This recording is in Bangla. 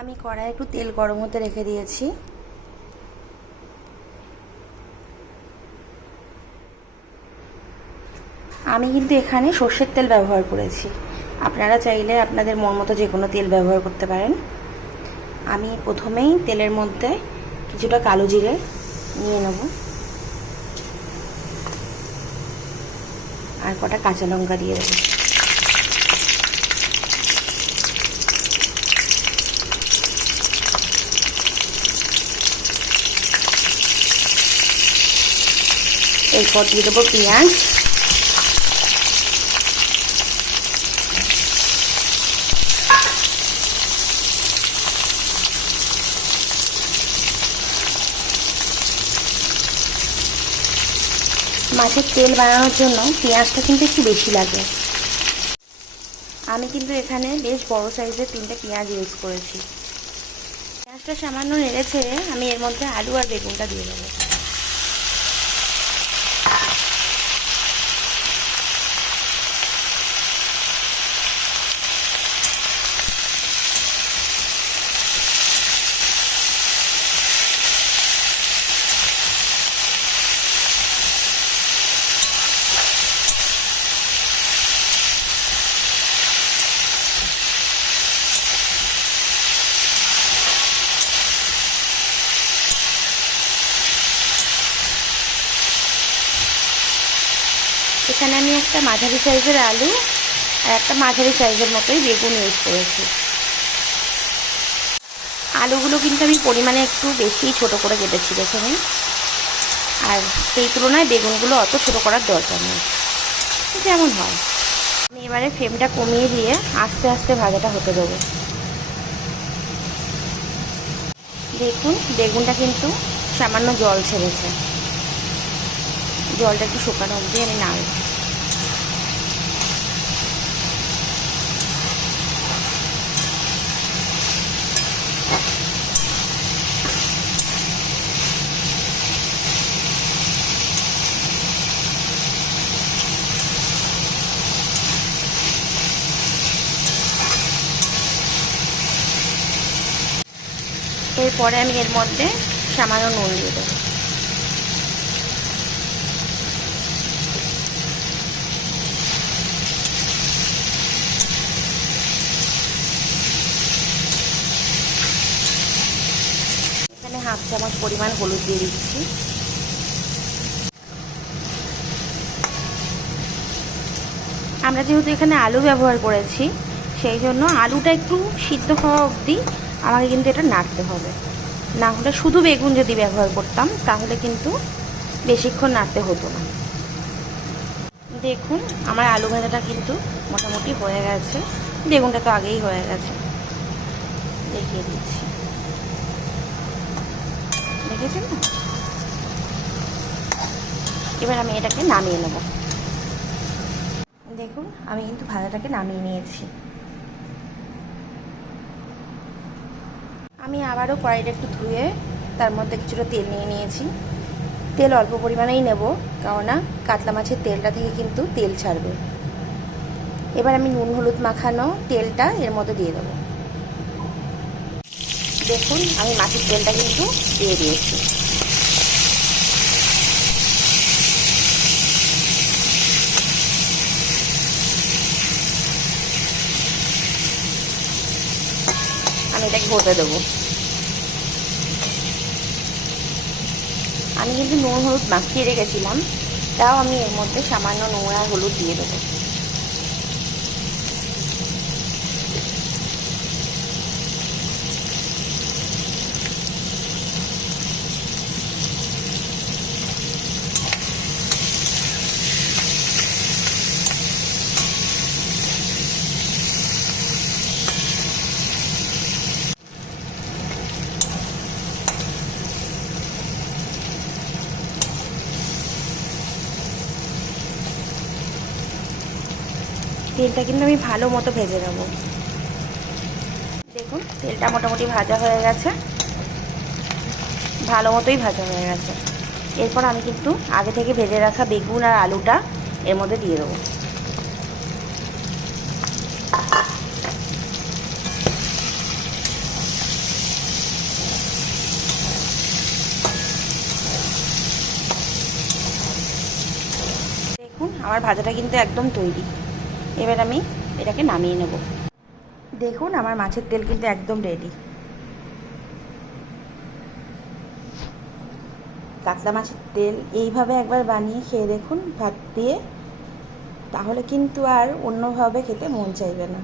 আমি কড়াইয়ে একটু তেল গরম হতে রেখে দিয়েছি। আমি কিন্তু এখানে সর্ষের তেল ব্যবহার করেছি, আপনারা চাইলে আপনাদের মন মতো যে কোনো তেল ব্যবহার করতে পারেন। আমি প্রথমেই তেলের মধ্যে কিছুটা কালো জিরে নিয়ে নেব আর কটা কাঁচা লঙ্কা দিয়ে দেবো। এরপর দিয়ে দেবো পেঁয়াজ, মাছের তেল বানানোর জন্য পেঁয়াজটা কিন্তু একটু বেশি লাগে। আমি কিন্তু এখানে বেশ বড় সাইজের 3টে পেঁয়াজ ইউজ করেছি। পেঁয়াজটা সামান্য নেড়ে ছেড়ে আমি এর মধ্যে আলু আর বেগুনটা দিয়ে দেবো। এখানে আমি একটা মাঝারি সাইজের আলু আর একটা মাঝারি সাইজের মতোই বেগুন ইউজ করেছি। আলুগুলো কিন্তু আমি পরিমাণে একটু বেশি ছোট করে কেটেছি দেখুন, আর সেই তুলনায় বেগুনগুলো অত ছোট করার দরকার নেই, যেমন হয়। আমি এবারে ফ্লেমটা কমিয়ে দিয়ে আস্তে আস্তে ভাজাটা হতে দেবো। দেখুন বেগুনটা কিন্তু সামান্য জল ছেড়েছে, জলটা একটু শুকানো অবধি আমি নাড়ব। এরপরে আমি এর মধ্যে সামান্য নুন দিয়ে দেবো। এখানে হাফ চামচ পরিমাণ হলুদ দিয়ে দিচ্ছি। আমরা যেহেতু এখানে আলু ব্যবহার করেছি, সেই জন্য আলুটা একটু সিদ্ধ হওয়া অবধি আমাকে কিন্তু এটা নাড়তে হবে। না হলে শুধু বেগুন যদি ব্যবহার করতাম তাহলে কিন্তু বেশিক্ষণ নাড়তে হতো না। দেখুন আমার আলু ভাজাটা কিন্তু মোটামুটি হয়ে গেছে, বেগুনটা তো আগেই হয়ে গেছে, দেখিয়ে দিচ্ছি, দেখেছেন না? এবার আমি এটাকে নামিয়ে নেব। দেখুন আমি কিন্তু ভাজাটাকে নামিয়ে নিয়েছি। আমি আবারও কড়াইটা একটু ধুয়ে তার মধ্যে কিছুটা তেল নিয়ে নিয়েছি। তেল অল্প পরিমাণেই নেব, কেননা কাতলা মাছের তেলটা থেকে কিন্তু তেল ছাড়বে। এবার আমি নুন হলুদ মাখানো তেলটা এর মধ্যে দিয়ে দেবো। দেখুন আমি মাছের তেলটা কিন্তু দিয়ে দিয়েছি। আমি এটাকে হতে দেবো। আমি কিন্তু নুন হলুদ মাখিয়ে রেখেছিলাম, তাও আমি এর মধ্যে সামান্য নুন আর হলুদ দিয়ে দেবো। তেলটা কিন্তু আমি ভালো মতো ভেজে নেব। দেখুন তেলটা মোটামুটি ভাজা হয়ে গেছে, ভালো মতোই ভাজা হয়ে গেছে। এরপর আমি কিন্তু আগে থেকে ভেজে রাখা বেগুন আর আলুটা এর মধ্যে দিয়ে দেবো। দেখুন আমার ভাজাটা কিন্তু একদম তৈরি। এবার আমি এটাকে নামিয়ে নেব। দেখুন আমার মাছের তেল কিন্তু একদম রেডি। কাতলা মাছের তেল এইভাবে একবার বানিয়ে খেয়ে দেখুন ভাত দিয়ে, তাহলে কিন্তু আর অন্যভাবে খেতে মন চাইবে না।